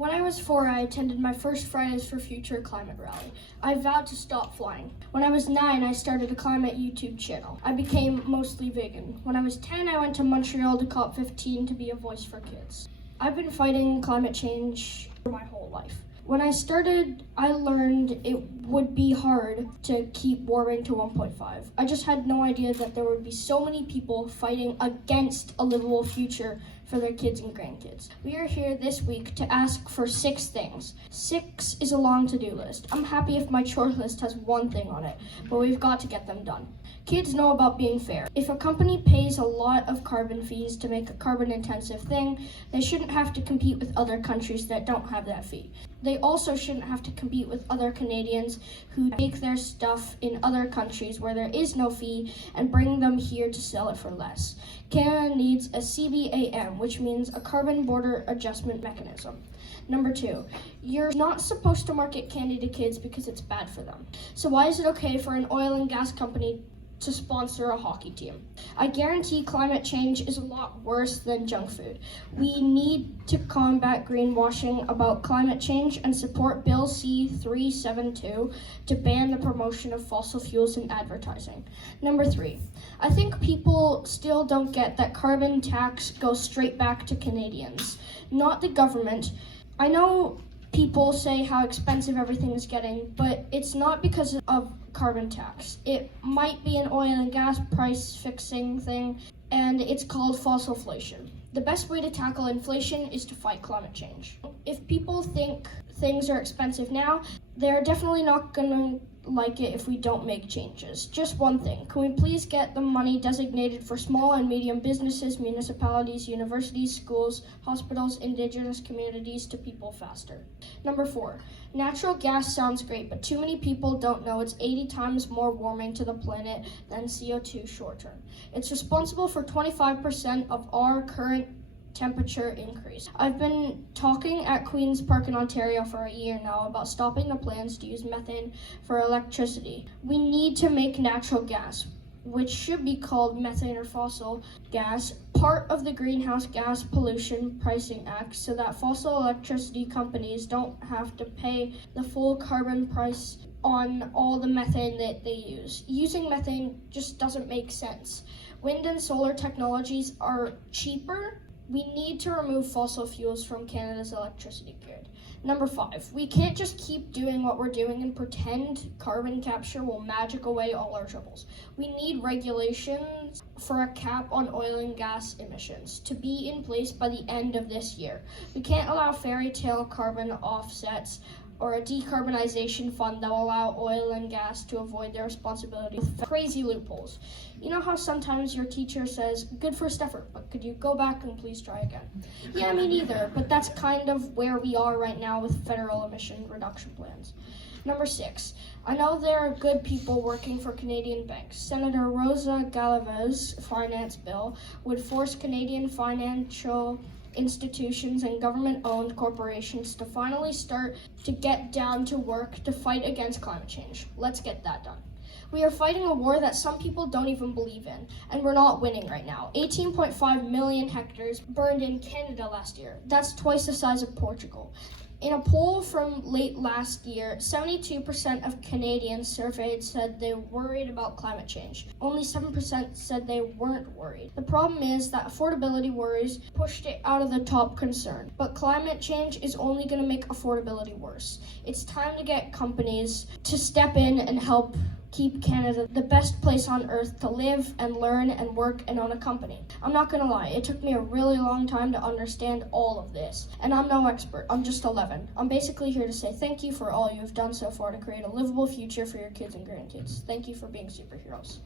When I was 4, I attended my first Fridays for Future climate rally. I vowed to stop flying. When I was 9, I started a climate YouTube channel. I became mostly vegan. When I was 10, I went to Montreal to COP15 to be a voice for kids. I've been fighting climate change for my whole life. When I started, I learned it would be hard to keep warming to 1.5. I just had no idea that there would be so many people fighting against a livable future for their kids and grandkids. We are here this week to ask for 6 things. 6 is a long to-do list. I'm happy if my chore list has 1 thing on it, but we've got to get them done. Kids know about being fair. If a company pays a lot of carbon fees to make a carbon-intensive thing, they shouldn't have to compete with other countries that don't have that fee. They also shouldn't have to compete with other Canadians who take their stuff in other countries where there is no fee and bring them here to sell it for less. Canada needs a CBAM, which means a carbon border adjustment mechanism. Number 2, you're not supposed to market candy to kids because it's bad for them. So why is it okay for an oil and gas company to sponsor a hockey team? I guarantee climate change is a lot worse than junk food. We need to combat greenwashing about climate change and support Bill C-372 to ban the promotion of fossil fuels in advertising. Number 3, I think people still don't get that carbon tax goes straight back to Canadians, not the government. I know people say how expensive everything is getting, but it's not because of carbon tax. It might be an oil and gas price fixing thing, and it's called fossilflation. The best way to tackle inflation is to fight climate change. If people think things are expensive now, they're definitely not gonna like it if we don't make changes. Just one thing, can we please get the money designated for small and medium businesses, municipalities, universities, schools, hospitals, indigenous communities to people faster? Number 4, natural gas sounds great, but too many people don't know it's 80 times more warming to the planet than CO2 short term. It's responsible for 25% of our current temperature increase. I've been talking at Queen's Park in Ontario for a year now about stopping the plans to use methane for electricity. We need to make natural gas, which should be called methane or fossil gas, part of the Greenhouse Gas Pollution Pricing Act so that fossil electricity companies don't have to pay the full carbon price on all the methane that they use. Using methane just doesn't make sense. Wind and solar technologies are cheaper. We need to remove fossil fuels from Canada's electricity grid. Number 5, we can't just keep doing what we're doing and pretend carbon capture will magic away all our troubles. We need regulations for a cap on oil and gas emissions to be in place by the end of this year. We can't allow fairy tale carbon offsets or a decarbonization fund that will allow oil and gas to avoid their responsibility with crazy loopholes. You know how sometimes your teacher says, good first effort, but could you go back and please try again? Yeah, me neither, but that's kind of where we are right now with federal emission reduction plans. Number 6, I know there are good people working for Canadian banks. Senator Rosa Galvez finance bill would force Canadian financial institutions and government-owned corporations to finally start to get down to work to fight against climate change. Let's get that done. We are fighting a war that some people don't even believe in, and we're not winning right now. 18.5 million hectares burned in Canada last year. That's twice the size of Portugal. In a poll from late last year, 72% of Canadians surveyed said they were worried about climate change. Only 7% said they weren't worried. The problem is that affordability worries pushed it out of the top concern. But climate change is only going to make affordability worse. It's time to get companies to step in and help keep Canada the best place on earth to live and learn and work and own a company. I'm not gonna lie, it took me a really long time to understand all of this. And I'm no expert, I'm just 11. I'm basically here to say thank you for all you've done so far to create a livable future for your kids and grandkids. Thank you for being superheroes.